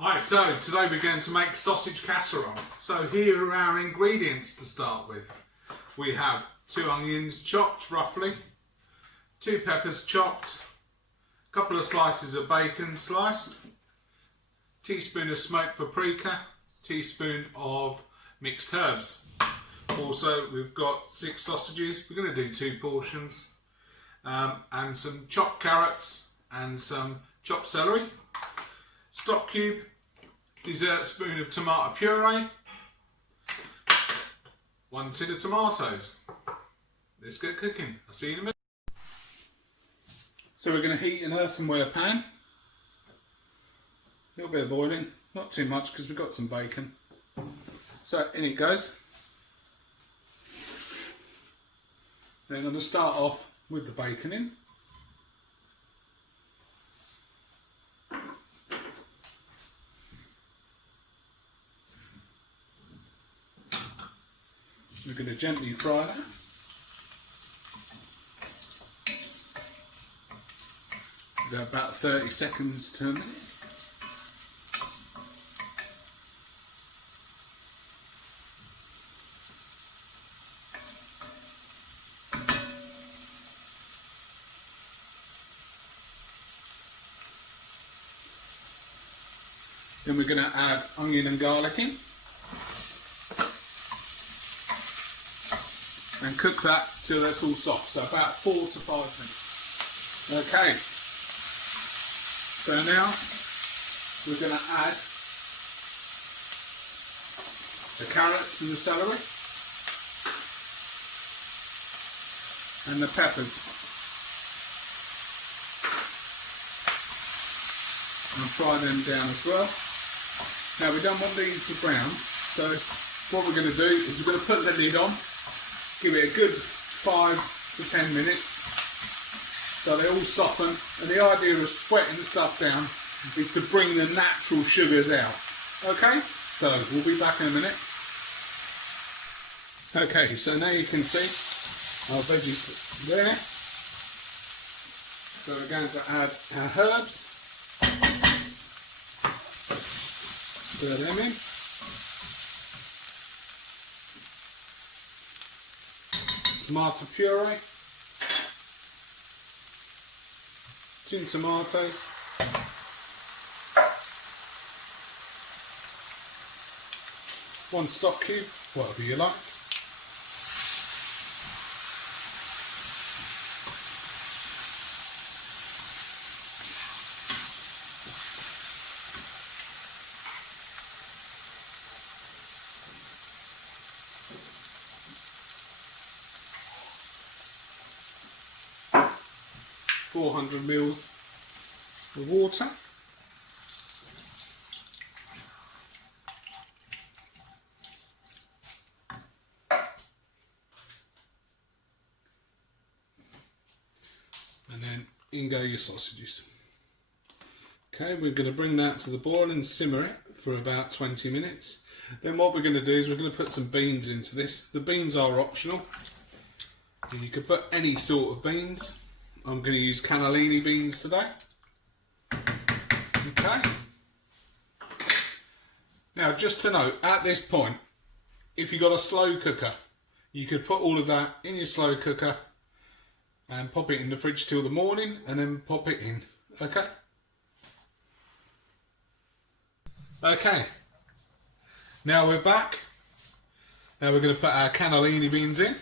Right, so today we're going to make sausage casserole. So here are our ingredients to start with. We have 2 onions chopped roughly, 2 peppers chopped, a couple of slices of bacon sliced, teaspoon of smoked paprika, teaspoon of mixed herbs. Also we've got 6 sausages, we're going to do 2 portions, and some chopped carrots and some chopped celery, stock cube, dessert spoon of tomato puree, 1 tin of tomatoes. Let's get cooking. I'll see you in a minute. So we're going to heat an earthenware pan. A little bit of boiling, not too much because we've got some bacon. So in it goes. Then I'm going to start off with the bacon in. We're going to gently fry that. Go about 30 seconds to a minute. Then we're going to add onion and garlic in. And cook that till it's all soft, so about 4 to 5 minutes. Okay, so now we're going to add the carrots and the celery and the peppers, and fry them down as well. Now we don't want these to brown, so what we're going to do is we're going to put the lid on. Give it a good 5 to 10 minutes so they all soften, and the idea of sweating the stuff down is to bring the natural sugars out. Okay, so we'll be back in a minute. Okay, so now you can see our veggies there. So we're going to add our herbs, stir them in. Tomato puree, tin tomatoes, one stock cube, whatever you like, .400 mils of water, and then in go your sausages. Okay, we're going to bring that to the boil and simmer it for about 20 minutes. Then what we're going to do is we're going to put some beans into this. The beans are optional. You could put any sort of beans. I'm going to use cannellini beans today. Okay. Now, just to note, at this point, if you've got a slow cooker, you could put all of that in your slow cooker and pop it in the fridge till the morning and then pop it in. Okay. Okay. Now we're back. Now we're going to put our cannellini beans in.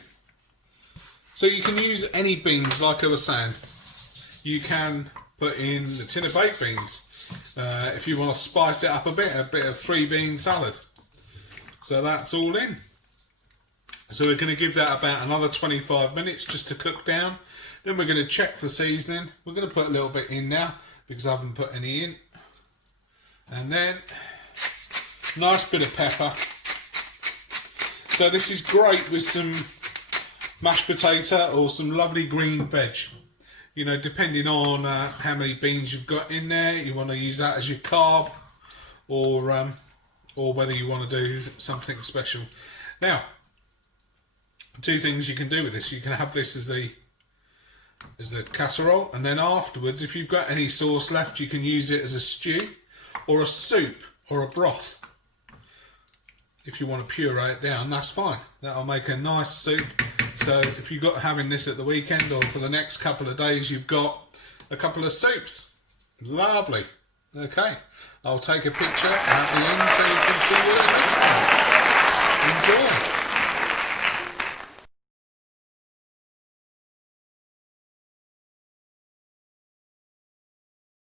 So you can use any beans, like I was saying. You can put in the tin of baked beans. If you want to spice it up a bit of 3-bean salad. So that's all in. So we're going to give that about another 25 minutes just to cook down. Then we're going to check for seasoning. We're going to put a little bit in now because I haven't put any in. And then, nice bit of pepper. So this is great with some mashed potato or some lovely green veg. You know, depending on how many beans you've got in there, you want to use that as your carb, or whether you want to do something special. Now, 2 things you can do with this. You can have this as the casserole, and then afterwards, if you've got any sauce left, you can use it as a stew, or a soup or a broth. If you want to puree it down, that's fine. That'll make a nice soup. So if you've got having this at the weekend or for the next couple of days, you've got a couple of soups. Lovely. Okay, I'll take a picture at the end so you can see what it looks like. Enjoy.